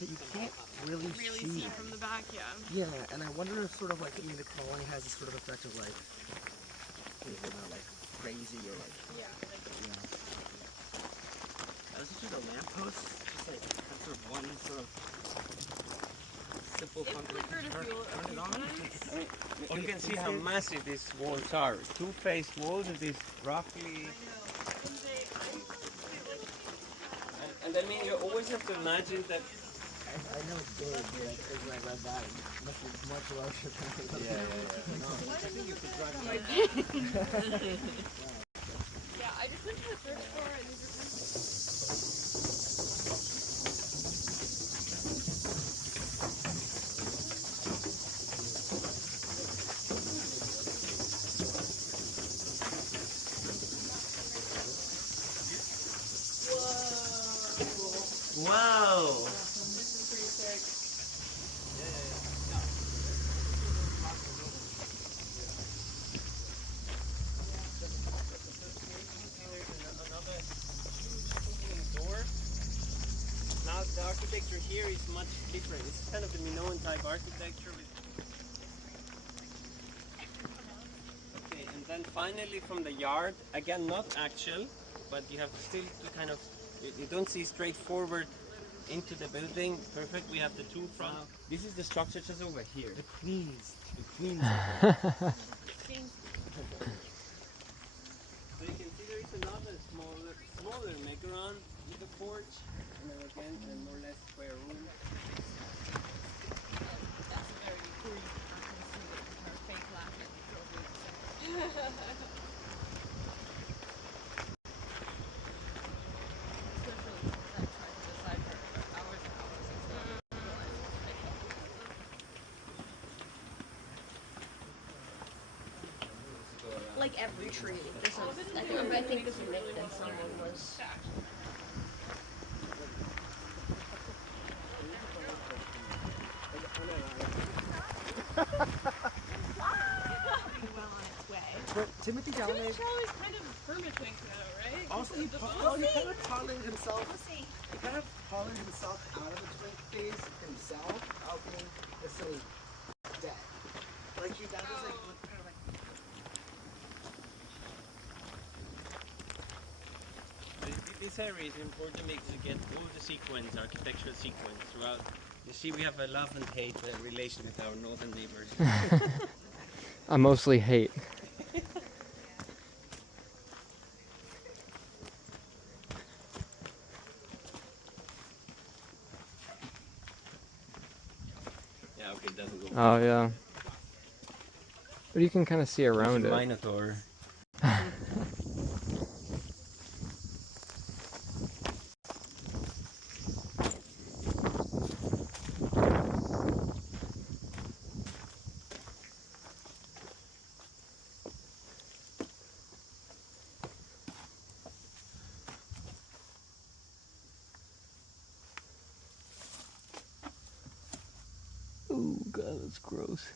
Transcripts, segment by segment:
is that you can't really see from the back, yeah. Yeah, and I wonder if sort of like, the crawling has this sort of effect of like, they're not like crazy or like, I was just the lamppost, just like have sort of one sort of simple function. Turn it on. You can see how massive these walls are. Two-faced walls, it is roughly. And I mean, you always have to imagine that. I know it's big, but when I read that, it must be much larger than it was. No, I think you could drive like Yeah, I just went to the thrift store and these are kind of... Wow! Now the architecture here is much different. It's kind of the Minoan type architecture. Okay, and then finally from the yard, again not actual, but you have still to kind of, you don't see straight forward into the building. Perfect, we have the two front. This is the structure just over here. The queens. So you can see there is another smaller macaron with a porch, and then again a more or less square room. That's very cool. I can see her fake laughing. Like every tree. I think this is maybe that someone was. Well on its way. But Timothy Chalamet Chalamet's kind of hermiting though, right? also he kind of parlayed himself. He kind of parlayed himself out of the twink phase himself, out being essentially dead. Like he that was like. This area is important because you get all the sequence, architectural sequence throughout. You see, we have a love and hate relation with our northern neighbors. I mostly hate. Yeah, okay, it doesn't go. Oh yeah. But you can kind of see around it. Minotaur. Oh god, that's gross.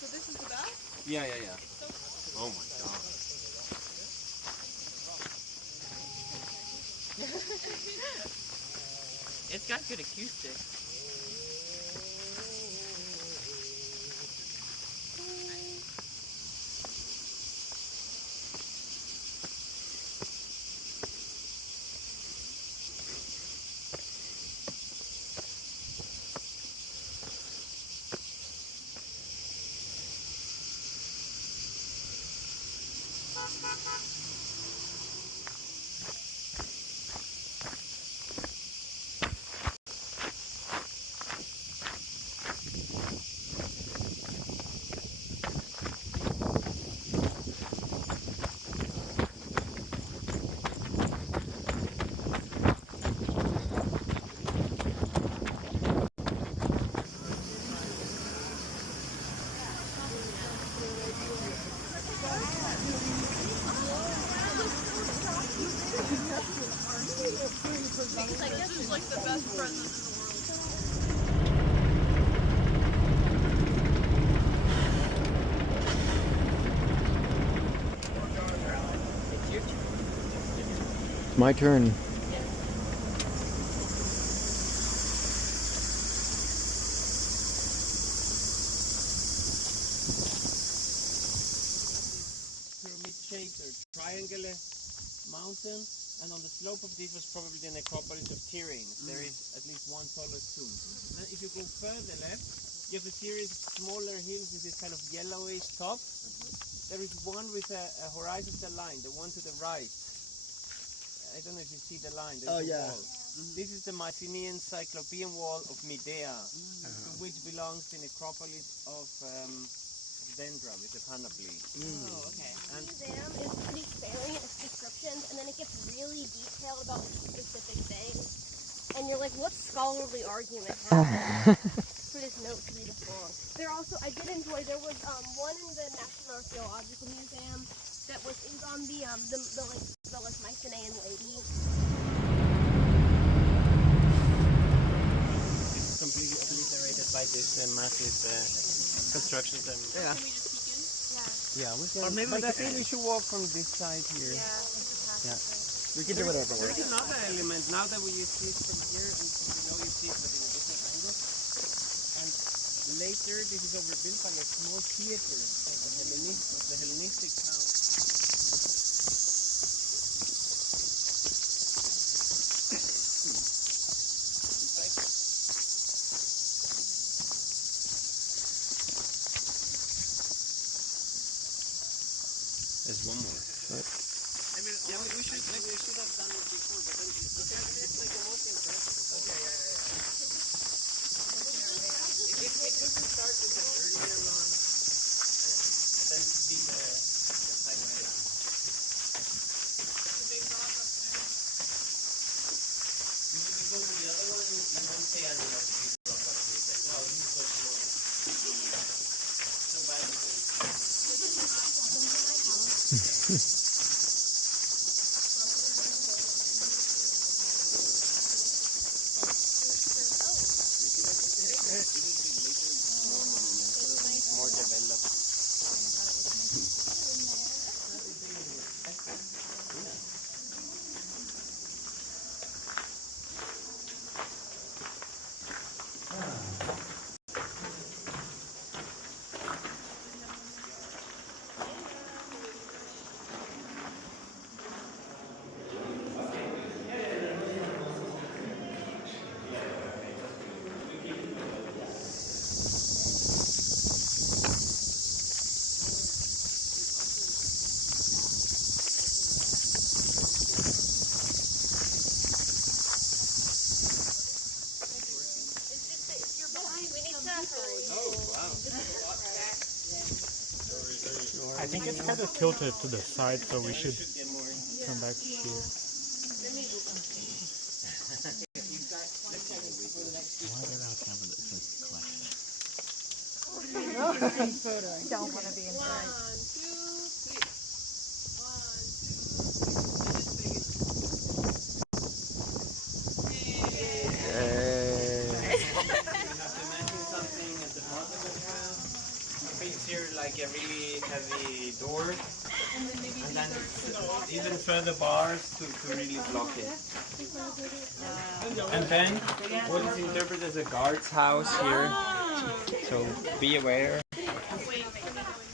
So this is the back? Yeah. Oh my god. It's got good acoustics. I guess it's like the best present in the world. It's my turn. Pyramid-shaped or triangular mountain, and on the slope of this was probably the necropolis of Tiryns. There is at least one taller tomb. Then if you go further left, you have a series of smaller hills with this kind of yellowish top. There is one with a horizontal line, the one to the right. I don't know if you see the line. There's a wall. This is the Mycenaean Cyclopean wall of Medea, to which belongs the necropolis of Dendra with the panoply. Oh, okay. And museum is pretty sparing in its descriptions, and then it gets really detailed about specific things. And you're like, what scholarly argument happened for this note to be this long? There also, I did enjoy, there was one in the National Archaeological Museum that was on the Mycenaean lady. it's completely obliterated by this massive construction. Yeah. Yeah, we can. Or maybe but we I can- think we should walk from this side here. Yeah. We can do whatever. There's another element. Now that you see it from here and from below, you see it but in a different angle. And later, this is overbuilt by a small theater of the Hellenistic town. There's one more. I mean, yeah, we should have done it before, but then it's like the most impressive. Okay, It doesn't start with the earlier one, and then see the highlight. If you go to the other one, you won't say any of these rock up here. It's like, wow, this is so small. So bad. More developed. I think it's kind of tilted to the side, so we should come back here. Don't want to be in front. Here like a really heavy door, and then even further bars to really block it. And then what is interpreted as a guard's house here, so be aware.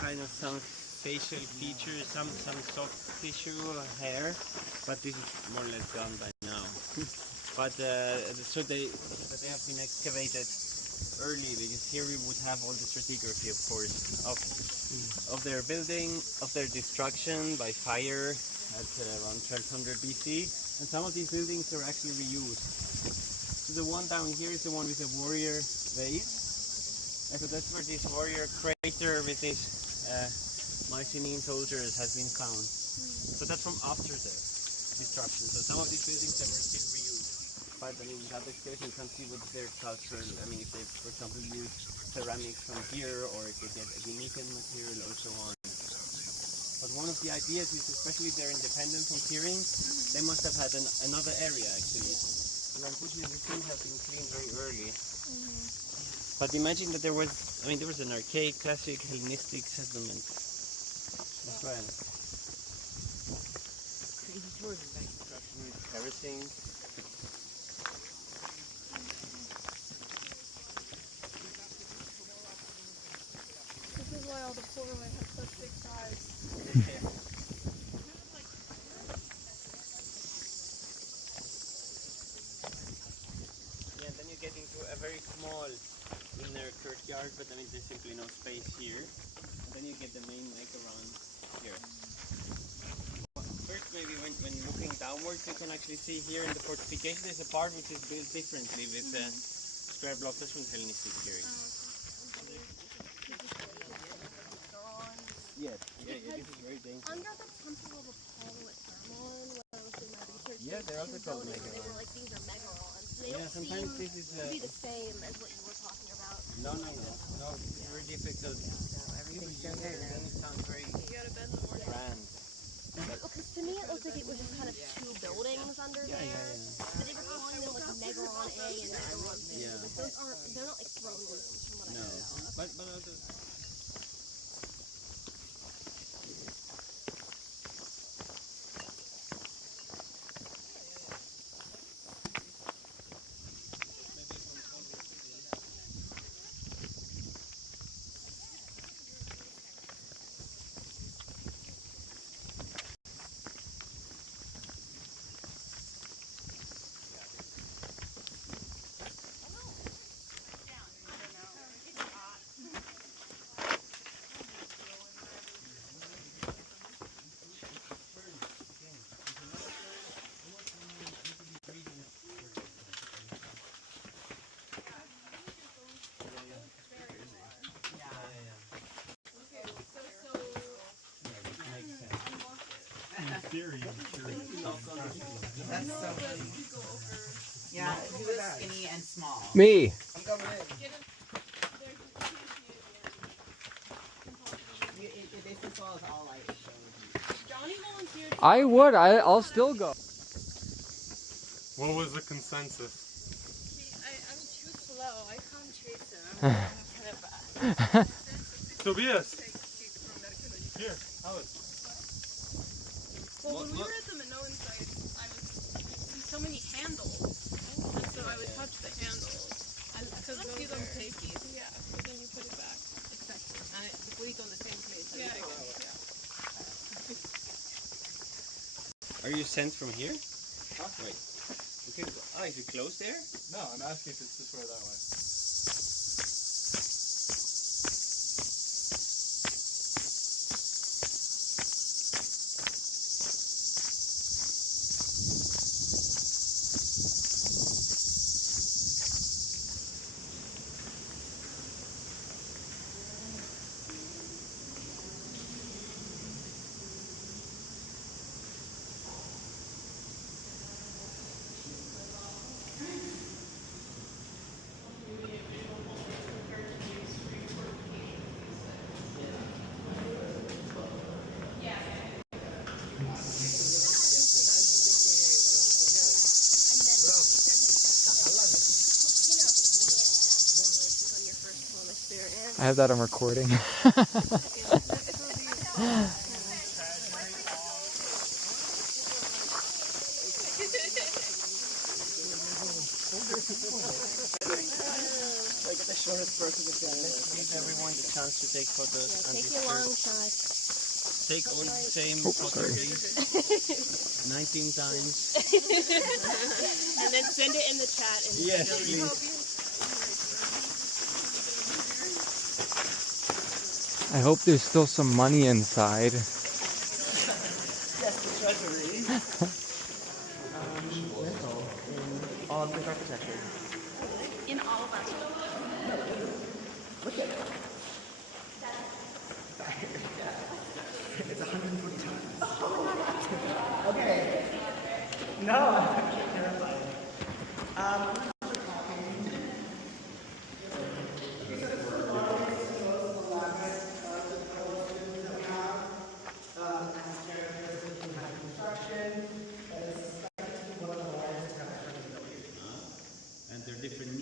Kind of some facial features, some soft tissue hair, but this is more or less gone by now. But so they have been excavated early, because here we would have all the stratigraphy, of course, of their building, of their destruction by fire at around 1200 BC. And some of these buildings are actually reused. So the one down here is the one with the warrior vase. And so that's where this warrior crater with these Mycenaean soldiers has been found. So that's from after the destruction. So some of these buildings that were still reused. But I mean, without excavation, you can't see what their cultural, I mean, if they, for example, use ceramics from here, or if they get a Venetian material, or so on. But one of the ideas is, especially if they're independent from Tiryns, they must have had another area, actually. And unfortunately, these things have been cleaned very early. But imagine that there was an archaic, classic Hellenistic settlement as well. Everything. This is why all the Polaroid have such big size. Yeah, then you get into a very small inner courtyard, but I mean there's simply no space here. And then you get the main lake around here. First, maybe when looking downwards, you can actually see here in the fortification there's a part which is built differently with square blocks. That's from the Hellenistic period. Yes, yeah, this is very dangerous. Under the temple of Apollo at Thermon, when I was doing my research, Yeah, they're also called buildings, they were megalons. like, these are megalons. They Yeah, don't sometimes seem this is to be the same as what you were talking about. no, it's very difficult. Everything's so good. Then it sounds very grand. Because to me it looked like it was just kind of two buildings under there. But they were calling them like Megalon A and Megalon B. Yeah. But those aren't, they're not like throne rooms from what I No, can tell. but also. That's so funny. Yeah, he was skinny and small. Me. I'm coming in. This as well as all light shows. Johnny volunteered. I would. I'll still go. What was the consensus? I'm too slow. I can't chase him. I'm kind of bad. Tobias! Here, Alice. Well, when we were at the Minoan site, I was seeing so many handles, and so I would touch the handles. Because those are taky. Yeah, but then you put it back. Exactly. And you put it on the same place. Yeah, I guess. Yeah. Are you sent from here? Huh? Right. Okay. Is it closed there? No, I'm asking if it's this way or that way. I have that on recording. Like the shortest person to get Let's give everyone the chance to take photos. And Take your long shot. Take all the same photos. 19 times. And then send it in the chat. And Yes, please. I hope there's still some money inside. Yes, the Treasury. Rental in all of Greek architecture. In all of our Look at it. It's 140 times. Okay. No, I'm actually terrified. And there are different